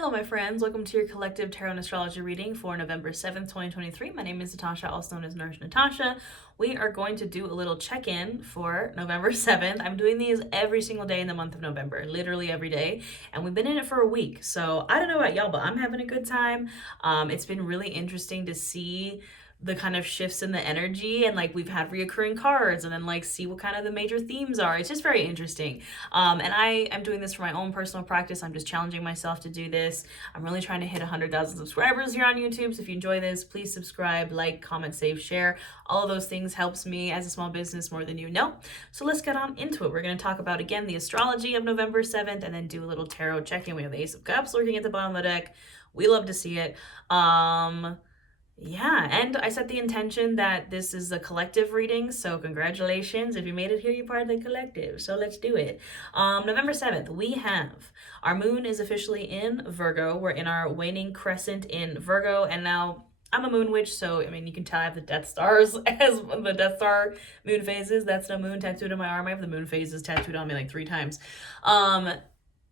Hello, my friends. Welcome to your collective tarot and astrology reading for November 7th, 2023. My name is Natasha, also known as Nurse Natasha. We are going to do a little check-in for November 7th. I'm doing these every single day in the month of November, literally every day, and we've been in it for a week. So I don't know about y'all, but I'm having a good time. It's been really interesting to see the kind of shifts in the energy, and like we've had reoccurring cards, and then like see what kind of the major themes are. It's just very interesting. And I am doing this for my own personal practice. I'm just challenging myself to do this. I'm really trying to hit 100,000 subscribers here on YouTube. So if you enjoy this, please subscribe, like, comment, save, share. All of those things helps me as a small business more than you know. So let's get on into it. We're going to talk about, again, the astrology of November 7th, and then do a little tarot check-in. We have the Ace of Cups lurking at the bottom of the deck. We love to see it. Yeah, and I set the intention that this is a collective reading, so congratulations. If you made it here, you're part of the collective, so let's do it. November 7th, we have our moon is officially in Virgo. We're in our waning crescent in Virgo, and now I'm a moon witch, so I mean, you can tell I have the Death Stars as the Death Star moon phases. That's no moon tattooed on my arm. I have the moon phases tattooed on me like 3 times.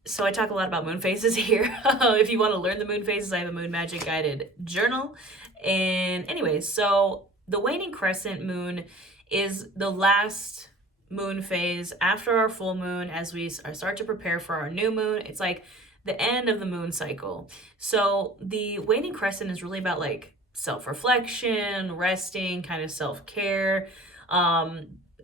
So I talk a lot about moon phases here. If you want to learn the moon phases, I have a moon magic guided journal. And anyways, so the waning crescent moon is the last moon phase after our full moon as we start to prepare for our new moon. It's like the end of the moon cycle. So the waning crescent is really about like self-reflection, resting, kind of self-care.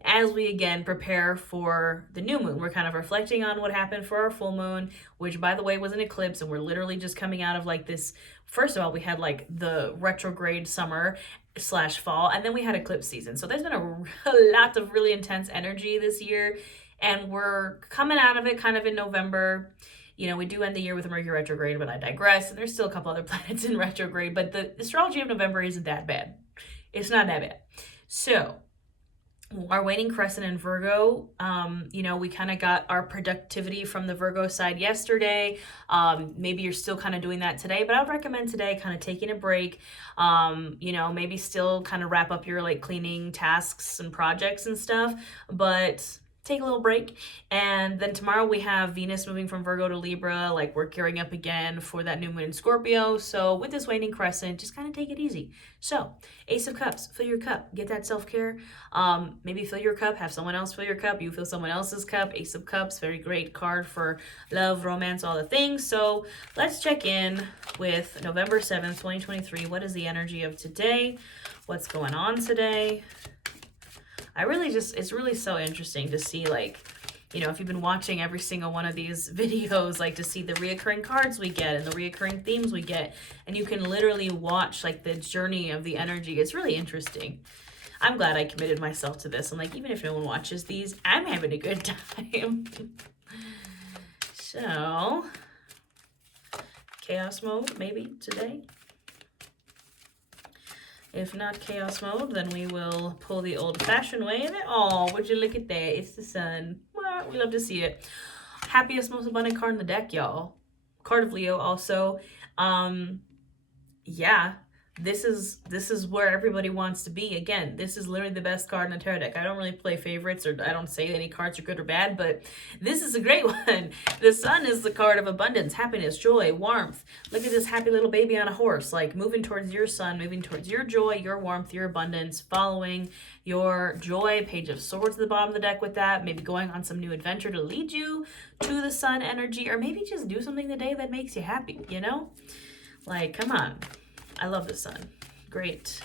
As we again prepare for the new moon, we're kind of reflecting on what happened for our full moon, which by the way was an eclipse, and we're literally just coming out of like this. First of all, we had like the retrograde summer / fall, and then we had eclipse season. So there's been a lot of really intense energy this year, and we're coming out of it kind of in November. You know, we do end the year with a Mercury retrograde, but I digress. And there's still a couple other planets in retrograde, but the astrology of November isn't that bad. It's not that bad. So our waning crescent in Virgo, you know, we kind of got our productivity from the Virgo side yesterday. Maybe you're still kind of doing that today, but I would recommend today kind of taking a break. You know, maybe still kind of wrap up your like cleaning tasks and projects and stuff, but take a little break. And then tomorrow we have Venus moving from Virgo to Libra. Like we're gearing up again for that new moon in Scorpio. So with this waning crescent, just kind of take it easy. So Ace of Cups, fill your cup, get that self-care. Maybe fill your cup, have someone else fill your cup, you fill someone else's cup. Ace of Cups, very great card for love, romance, all the things. So let's check in with November 7th, 2023. What is the energy of today? What's going on today? It's really so interesting to see, like, you know, if you've been watching every single one of these videos, like to see the reoccurring cards we get and the reoccurring themes we get, and you can literally watch like the journey of the energy. It's really interesting. I'm glad I committed myself to this. And like, even if no one watches these, I'm having a good time. So, chaos mode maybe today. If not chaos mode, then we will pull the old-fashioned way. And oh, would you look at that? It's the sun. We love to see it. Happiest, most abundant card in the deck, y'all. Card of Leo also. Yeah, this is where everybody wants to be. Again, this is literally the best card in the tarot deck. I don't really play favorites, or I don't say any cards are good or bad, but this is a great one. The sun is the card of abundance, happiness, joy, warmth. Look at this happy little baby on a horse, like moving towards your sun, moving towards your joy, your warmth, your abundance, following your joy. Page of Swords at the bottom of the deck with that. Maybe going on some new adventure to lead you to the sun energy, or maybe just do something today that makes you happy, you know? Like, come on. I love the sun. Great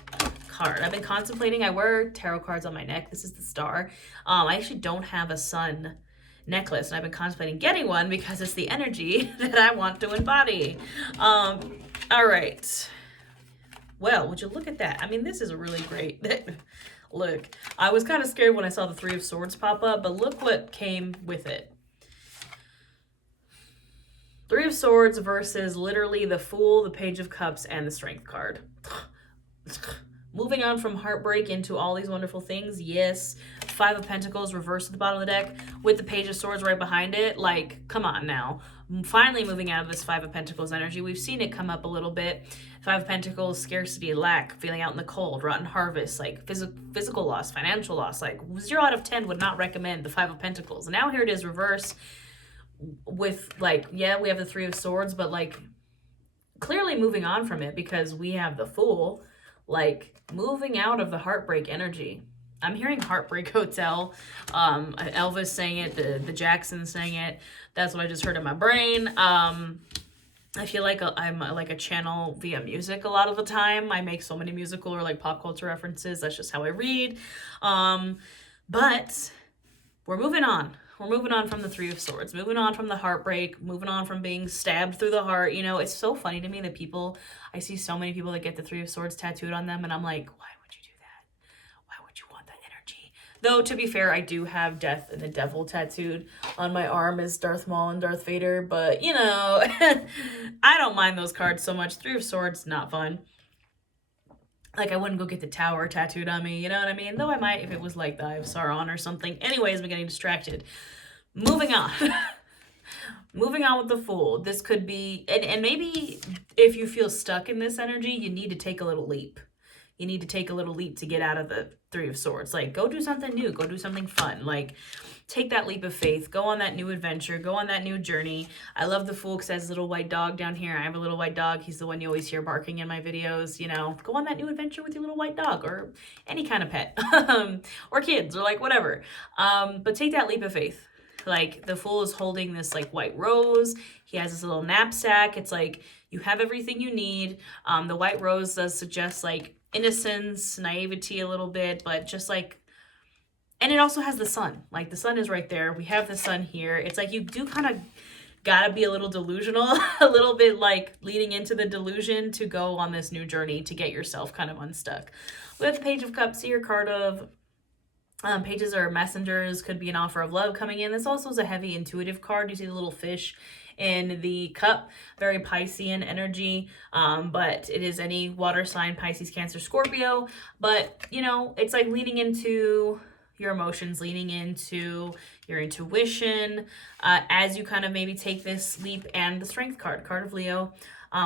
card. I've been contemplating. I wear tarot cards on my neck. This is the star. I actually don't have a sun necklace, and I've been contemplating getting one because it's the energy that I want to embody. All right. Well, would you look at that? I mean, this is a really great look. I was kind of scared when I saw the 3 of Swords pop up, but look what came with it. 3 of Swords versus literally the Fool, the Page of Cups, and the Strength card. Moving on from heartbreak into all these wonderful things. Yes. 5 of Pentacles reversed at the bottom of the deck with the Page of Swords right behind it. Like, come on now. Finally moving out of this 5 of Pentacles energy. We've seen it come up a little bit. 5 of Pentacles, scarcity, lack, feeling out in the cold, rotten harvest, like physical loss, financial loss. Like 0 out of 10 would not recommend the 5 of Pentacles. And now here it is reverse with like, yeah, we have the 3 of Swords, but like clearly moving on from it, because we have the Fool, like moving out of the heartbreak energy. I'm hearing Heartbreak Hotel. Elvis sang it, the Jacksons sang it. That's what I just heard in my brain. I feel like I'm like a channel via music a lot of the time. I make so many musical or like pop culture references. That's just how I read. But we're moving on. We're moving on from the Three of Swords, moving on from the heartbreak, moving on from being stabbed through the heart. You know, it's so funny to me that I see so many people that get the Three of Swords tattooed on them, and I'm like, why would you do that? Why would you want that energy? Though, to be fair, I do have Death and the Devil tattooed on my arm as Darth Maul and Darth Vader, but, you know, I don't mind those cards so much. Three of Swords, not fun. Like, I wouldn't go get the Tower tattooed on me, you know what I mean? Though I might if it was like the Eye of Sauron or something. Anyways, I'm getting distracted. Moving on. Moving on with the Fool. This could be, and maybe if you feel stuck in this energy, you need to take a little leap. You need to take a little leap to get out of the Three of Swords. Like, go do something new. Go do something fun. Like, take that leap of faith. Go on that new adventure. Go on that new journey. I love the Fool because it has a little white dog down here. I have a little white dog. He's the one you always hear barking in my videos. You know, go on that new adventure with your little white dog, or any kind of pet. Or kids, or like whatever. But take that leap of faith. Like, the Fool is holding this like white rose. He has this little knapsack. It's like, you have everything you need. The white rose does suggest like innocence, naivety a little bit, but just like, and it also has the sun. Like, the sun is right there. We have the sun here. It's like, you do kind of gotta be a little delusional, a little bit like leading into the delusion to go on this new journey to get yourself kind of unstuck. We have the Page of Cups here, card of pages are messengers, could be an offer of love coming in. This also is a heavy intuitive card. You see the little fish in the cup, very Piscean energy, but it is any water sign, Pisces, Cancer, Scorpio. But, you know, it's like leaning into your emotions, leaning into your intuition, as you kind of maybe take this leap. And the Strength card, card of Leo.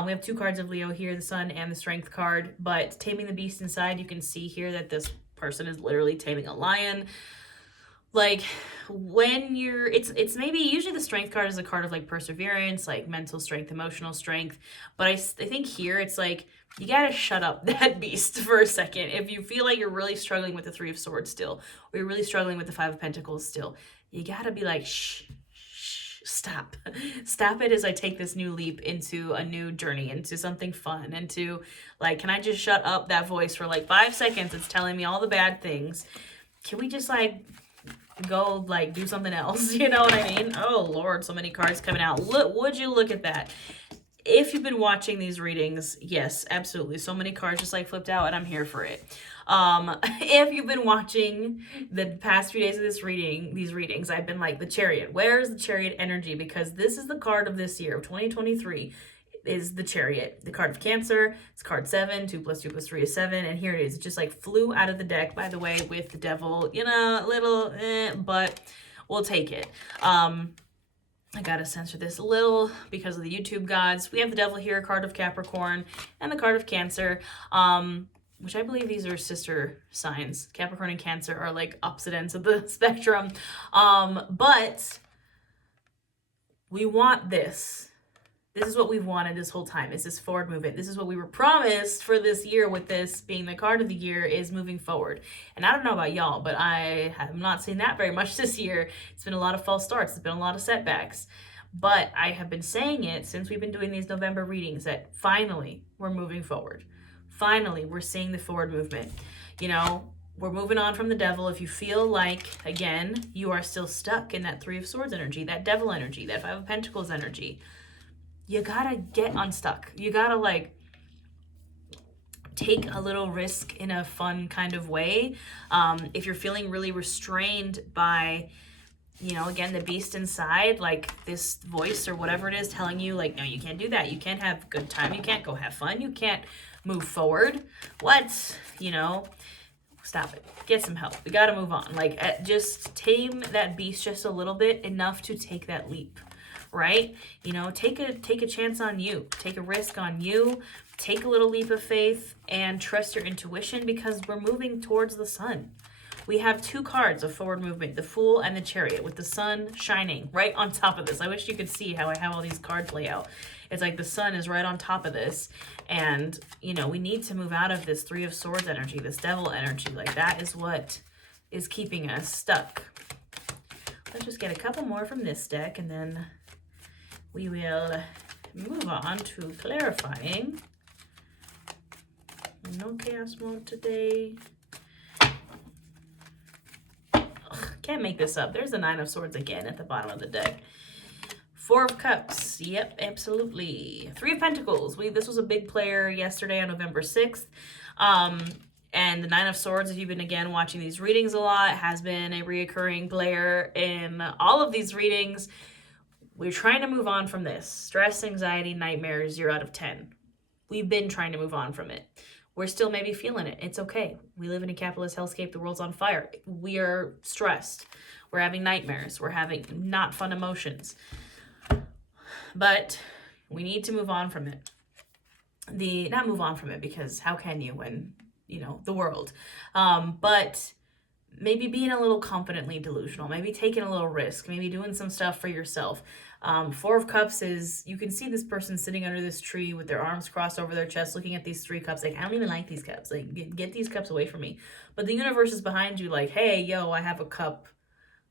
We have two cards of Leo here, the Sun and the Strength card. But taming the beast inside, you can see here that this person is literally taming a lion. Like, when you're, it's maybe, usually the Strength card is a card of like perseverance, like mental strength, emotional strength. But I think here it's like, you gotta shut up that beast for a second. If you feel like you're really struggling with the Three of Swords still, or you're really struggling with the Five of Pentacles still, you gotta be like, shh, stop. Stop it as I take this new leap into a new journey, into something fun, into like, can I just shut up that voice for like 5 seconds? It's telling me all the bad things. Can we just like go like do something else? You know what I mean? Oh Lord, so many cards coming out. Look, would you look at that? If you've been watching these readings, yes, absolutely. So many cards just like flipped out, and I'm here for it. If you've been watching the past few days of these readings, I've been like, the Chariot. Where's the Chariot energy? Because this is the card of this year, of 2023, is the Chariot. The card of Cancer. It's card 7. 2 + 2 + 3 is 7. And here it is. It just like flew out of the deck, by the way, with the Devil. You know, little, but we'll take it. I gotta censor this a little because of the YouTube gods. We have the Devil here, card of Capricorn, and the card of Cancer, which I believe these are sister signs. Capricorn and Cancer are like opposite ends of the spectrum. But we want this. This is what we've wanted this whole time, is this forward movement. This is what we were promised for this year, with this being the card of the year, is moving forward. And I don't know about y'all, but I have not seen that very much this year. It's been a lot of false starts. It's been a lot of setbacks. But I have been saying it since we've been doing these November readings, that finally we're moving forward. Finally, we're seeing the forward movement. You know, we're moving on from the Devil. If you feel like, again, you are still stuck in that Three of Swords energy, that Devil energy, that Five of Pentacles energy, you gotta get unstuck. You gotta like take a little risk in a fun kind of way. If you're feeling really restrained by, you know, again, the beast inside, like this voice or whatever it is telling you like, no, you can't do that. You can't have a good time. You can't go have fun. You can't move forward. What? You know, stop it. Get some help. We gotta move on. Like, just tame that beast just a little bit, enough to take that leap. Right? You know, take a chance on you, take a risk on you, take a little leap of faith, and trust your intuition, because we're moving towards the sun. we have two cards of forward movement, the Fool and the Chariot, with the sun shining right on top of this. I wish you could see how I have all these cards lay out. It's like the sun is right on top of this. And, you know, we need to move out of this Three of Swords energy, this Devil energy. Like, that is what is keeping us stuck. Let's just get a couple more from this deck, and then we will move on to clarifying. No chaos mode today. Ugh, can't make this up. There's the Nine of Swords again at the bottom of the deck. Four of Cups. Yep, absolutely. Three of Pentacles. This was a big player yesterday on November 6th. And the Nine of Swords, if you've been, again, watching these readings a lot, has been a reoccurring player in all of these readings. We're trying to move on from this. Stress, anxiety, nightmares, 0 out of 10. We've been trying to move on from it. We're still maybe feeling it. It's okay. We live in a capitalist hellscape. The world's on fire. We are stressed. We're having nightmares. We're having not fun emotions. But we need to move on from it. Not move on from it, because how can you when, you know, the world. But maybe being a little confidently delusional, maybe taking a little risk, maybe doing some stuff for yourself. Four of Cups is, you can see this person sitting under this tree with their arms crossed over their chest, looking at these 3 cups. Like, I don't even like these cups. Like, get these cups away from me. But the universe is behind you like, hey, yo, I have a cup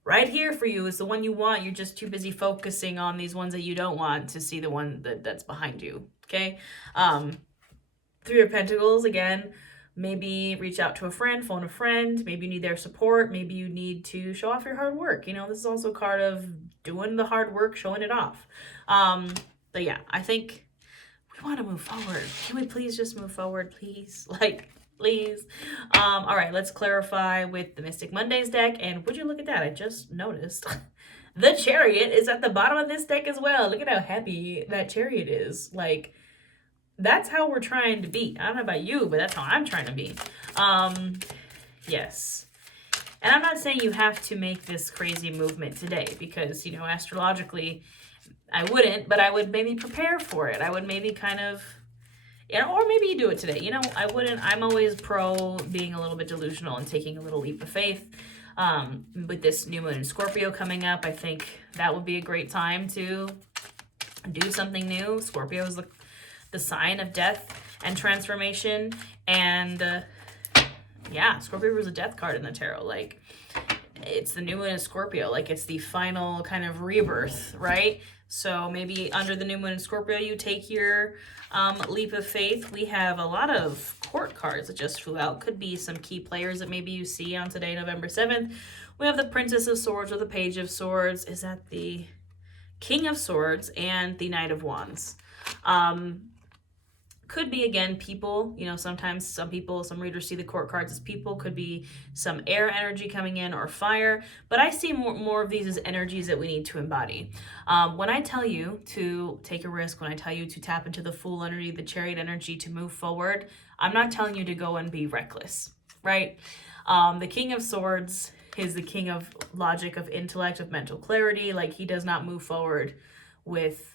right here for you. It's the one you want. You're just too busy focusing on these ones that you don't want to see the one that's behind you. Okay? 3 of Pentacles, again, maybe reach out to a friend, phone a friend. Maybe you need their support. Maybe you need to show off your hard work. You know, this is also a card of doing the hard work, showing it off. But yeah, I think we want to move forward. Can we please just move forward, please? Like, please. All right, let's clarify with the Mystic Mondays deck. And would you look at that? I just noticed the Chariot is at the bottom of this deck as well. Look at how happy that Chariot is. Like, that's how we're trying to be. I don't know about you, but that's how I'm trying to be. Yes. And I'm not saying you have to make this crazy movement today, because, you know, astrologically, I wouldn't, but I would maybe prepare for it. I would maybe kind of, you know, or maybe you do it today. You know, I wouldn't. I'm always pro being a little bit delusional and taking a little leap of faith. With this new moon in Scorpio coming up, I think that would be a great time to do something new. Scorpio is the sign of death and transformation, and yeah, Scorpio was a death card in the tarot. Like, it's the new moon in Scorpio. Like, it's the final kind of rebirth, right? So maybe under the new moon in Scorpio, you take your leap of faith. We have a lot of court cards that just flew out. Could be some key players that maybe you see on today, November 7th. We have the Princess of Swords or the Page of Swords. Is that the King of Swords and the Knight of Wands? Could be, again, people. You know, sometimes some readers see the court cards as people. Could be some air energy coming in or fire. But I see more of these as energies that we need to embody. When I tell you to take a risk, when I tell you to tap into the Fool energy, the Chariot energy to move forward, I'm not telling you to go and be reckless, right? The King of Swords is the king of logic, of intellect, of mental clarity. Like, he does not move forward with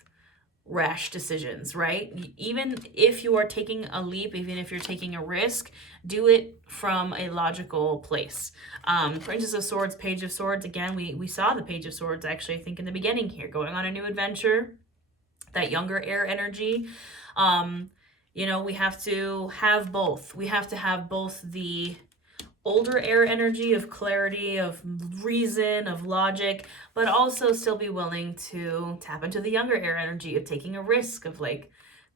rash decisions, right? Even if you are taking a leap, even if you're taking a risk, do it from a logical place. Princess of Swords, Page of Swords, again, we saw the Page of Swords actually, I think, in the beginning here, going on a new adventure, that younger air energy. You know, we have to have both. We have to have both the older air energy of clarity, of reason, of logic, but also still be willing to tap into the younger air energy of taking a risk, of like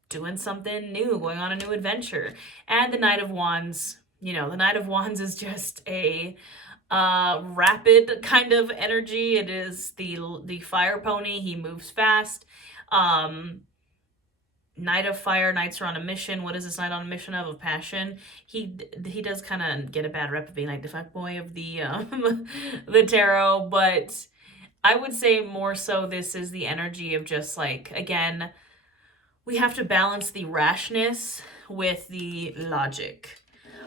doing something new, going on a new adventure. And the Knight of Wands, you know, the Knight of Wands is just a rapid kind of energy. It is the fire pony. He moves fast. Knight of Fire, knights are on a mission. What is this knight on a mission of? Of passion. He does kind of get a bad rep of being like the fuckboy of the the tarot, but I would say more so this is the energy of just like, again, we have to balance the rashness with the logic.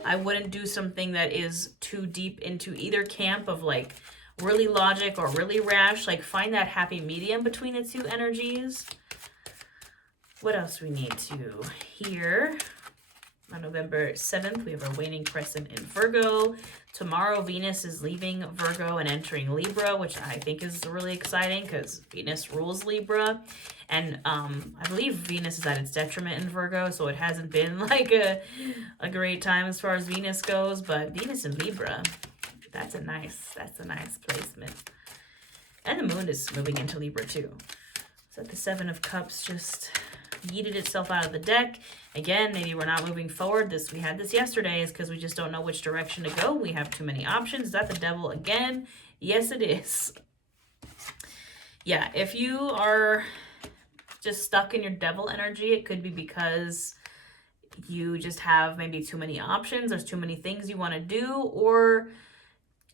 I wouldn't do something that is too deep into either camp of like really logic or really rash. Like, find that happy medium between the two energies. What else we need to hear? On November 7th, we have our waning crescent in Virgo. Tomorrow, Venus is leaving Virgo and entering Libra, which I think is really exciting because Venus rules Libra. And I believe Venus is at its detriment in Virgo, so it hasn't been like a great time as far as Venus goes. But Venus in Libra, that's a nice placement. And the moon is moving into Libra too. So the Seven of Cups just yeeted itself out of the deck. Again, maybe we're not moving forward. We had this yesterday is because we just don't know which direction to go. We have too many options. Is that the devil again? Yes, it is. Yeah, if you are just stuck in your devil energy, it could be because you just have maybe too many options. There's too many things you want to do, or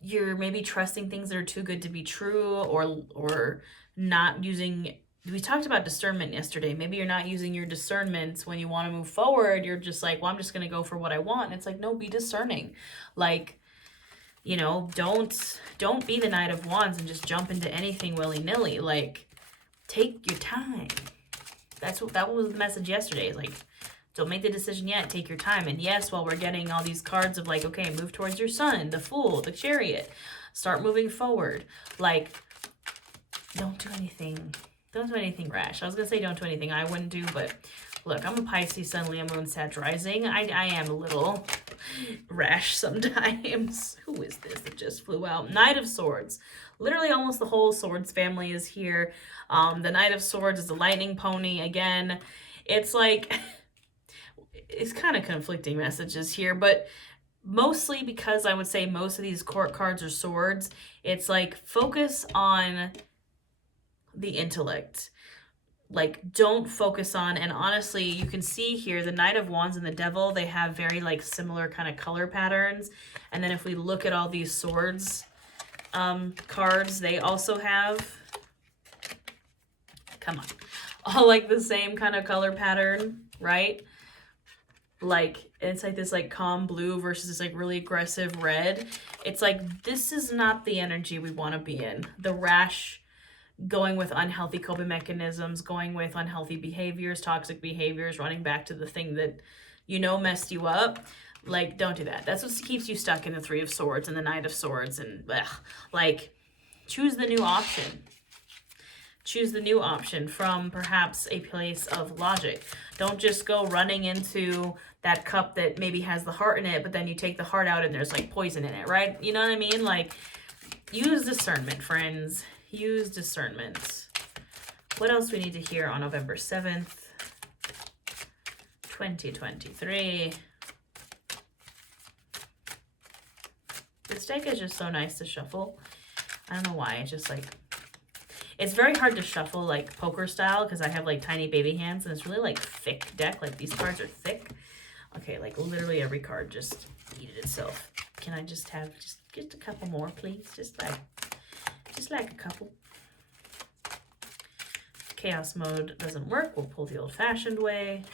you're maybe trusting things that are too good to be true, or not using. We talked about discernment yesterday. Maybe you're not using your discernment when you want to move forward. You're just like, well, I'm just going to go for what I want. And it's like, no, be discerning. Like, you know, don't be the Knight of Wands and just jump into anything willy-nilly. Like, take your time. That was the message yesterday. Like, don't make the decision yet. Take your time. And yes, while we're getting all these cards of like, okay, move towards your Sun, the Fool, the Chariot, start moving forward. Like, don't do anything. Don't do anything rash. I was going to say don't do anything I wouldn't do, but look, I'm a Pisces, Sun, Leo, Moon, Sag, Rising. I am a little rash sometimes. Who is this that just flew out? Knight of Swords. Literally almost the whole Swords family is here. The Knight of Swords is the lightning pony. Again, it's like, it's kind of conflicting messages here, but mostly because I would say most of these court cards are swords. It's like, focus on the intellect. Like, don't focus on, and honestly, you can see here the Knight of Wands and the Devil, they have very like similar kind of color patterns. And then if we look at all these swords cards, they also have, come on, all like the same kind of color pattern, right? Like, it's like this like calm blue versus this like really aggressive red. It's like, this is not the energy we want to be in. The rash, going with unhealthy coping mechanisms, going with unhealthy behaviors, toxic behaviors, running back to the thing that you know messed you up. Like, don't do that. That's what keeps you stuck in the Three of Swords and the Knight of Swords. And like, choose the new option. Choose the new option from perhaps a place of logic. Don't just go running into that cup that maybe has the heart in it, but then you take the heart out and there's like poison in it, right? You know what I mean? Like, use discernment, friends. Use discernment. What else we need to hear on November 7th, 2023? This deck is just so nice to shuffle. I don't know why. It's just like, it's very hard to shuffle like poker style because I have like tiny baby hands and it's really like thick deck. Like, these cards are thick. Okay, like literally every card just eated itself. Can I just have just a couple more, please? Just like a couple. Chaos mode doesn't work. We'll pull the old-fashioned way.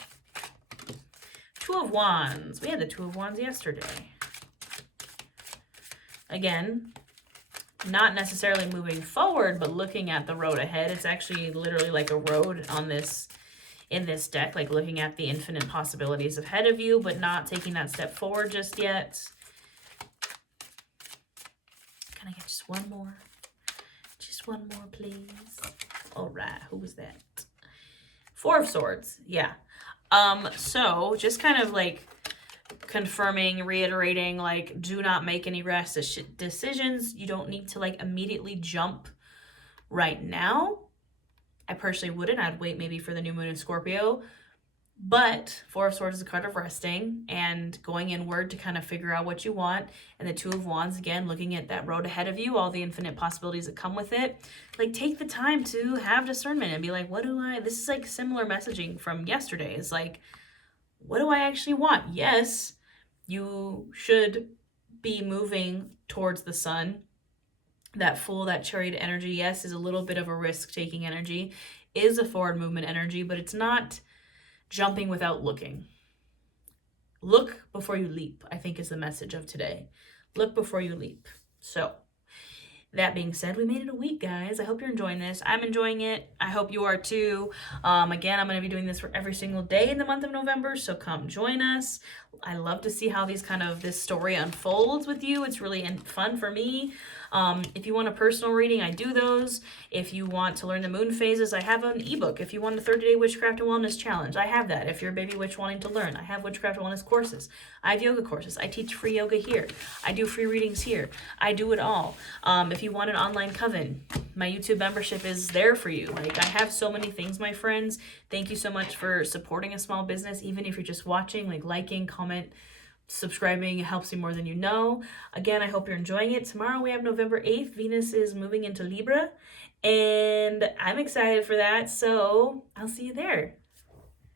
Two of Wands. We had the Two of Wands yesterday. Again, not necessarily moving forward, but looking at the road ahead. It's actually literally like a road on this, in this deck, like looking at the infinite possibilities ahead of you, but not taking that step forward just yet. Can I get just one more? Just one more, please. All right, who was that? Four of Swords, yeah. So just kind of like confirming, reiterating, like, do not make any rash decisions. You don't need to like immediately jump right now. I personally wouldn't. I'd wait maybe for the new moon in Scorpio. But Four of Swords is a card of resting and going inward to kind of figure out what you want. And the Two of Wands, again, looking at that road ahead of you, all the infinite possibilities that come with it. Like, take the time to have discernment and be like, this is like similar messaging from yesterday. It's like, what do I actually want? Yes, you should be moving towards the Sun. That Fool, that Chariot energy, yes, is a little bit of a risk-taking energy, is a forward movement energy, but it's not jumping without looking. Look before you leap, I think, is the message of today. Look before you leap. So That being said, we made it a week, guys. I hope you're enjoying this. I'm enjoying it. I hope you are too. Again, I'm going to be doing this for every single day in the month of November, so come join us. I love to see how this story unfolds with you. It's really fun for me. If you want a personal reading, I do those. If you want to learn the moon phases, I have an ebook. If you want a 30-day witchcraft and wellness challenge, I have that. If you're a baby witch wanting to learn, I have witchcraft and wellness courses. I have yoga courses. I teach free yoga here. I do free readings here. I do it all. If you want an online coven, my YouTube membership is there for you. Like, I have so many things, my friends. Thank you so much for supporting a small business, even if you're just watching, like liking, comment, subscribing. It helps me more than you know. Again, I hope you're enjoying it. Tomorrow we have November 8th. Venus is moving into Libra, and I'm excited for that. So I'll see you there.